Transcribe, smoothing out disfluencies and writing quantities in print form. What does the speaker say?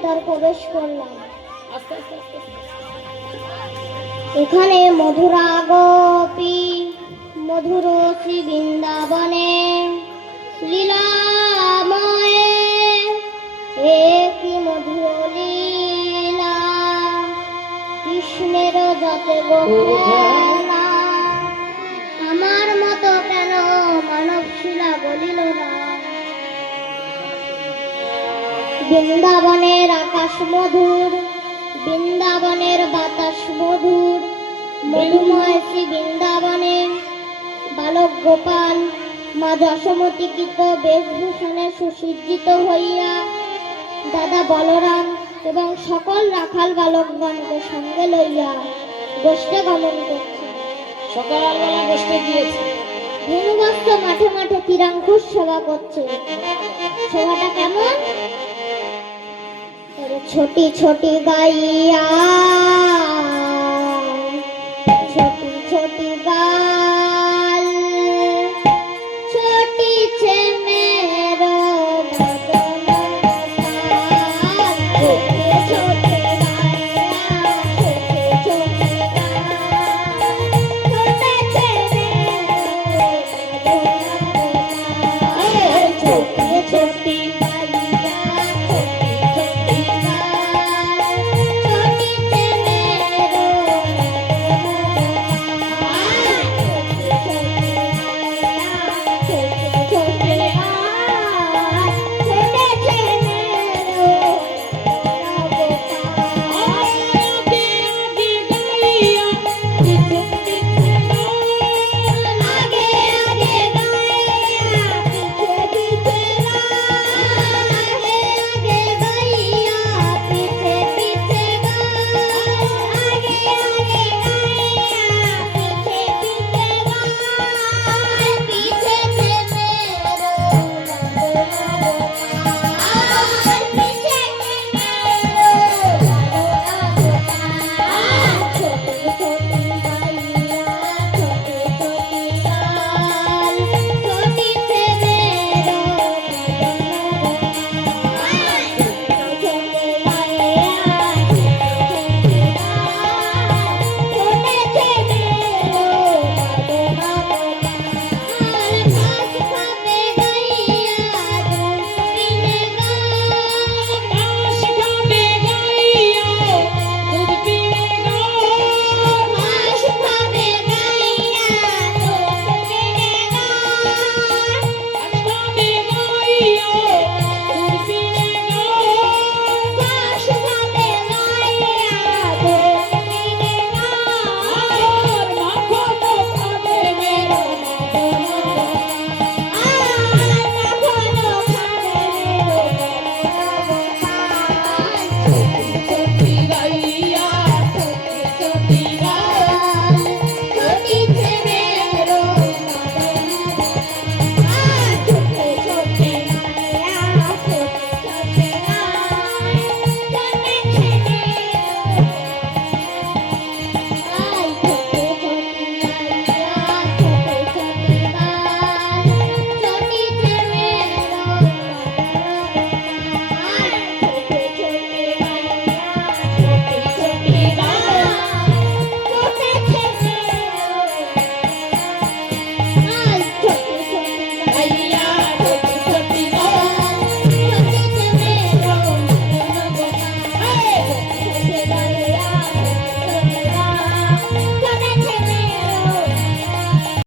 ভিতর প্রবেশ করলাম। এখানে মধুরা গোপী মধুর শ্রী বৃন্দাবনে লীলাময়ে কি মধুর লীলা, কৃষ্ণের যতে গোখেলা, আমার মতো কেন মানব শিলা বলিল না। বৃন্দাবনের আকাশ মধুর, বৃন্দাবনের বাতাস মধুর, মধুময় শ্রী বৃন্দাবনে বালক গোপাল মা যশোমতীকৃত বেশভূষণে সুসজ্জিত হইয়া দাদা বলরাম এবং সকল রাখাল বালকগণকে সঙ্গে লইয়া গোষ্ঠে গমন করছে। সকালবেলা গোষ্ঠে গিয়েছে, ধেনুবস্ত মাঠে মাঠে তিরাঙ্কুশ সেবা করছে। সেবাটা কেমন? ছোটি ছোটি গাইয়া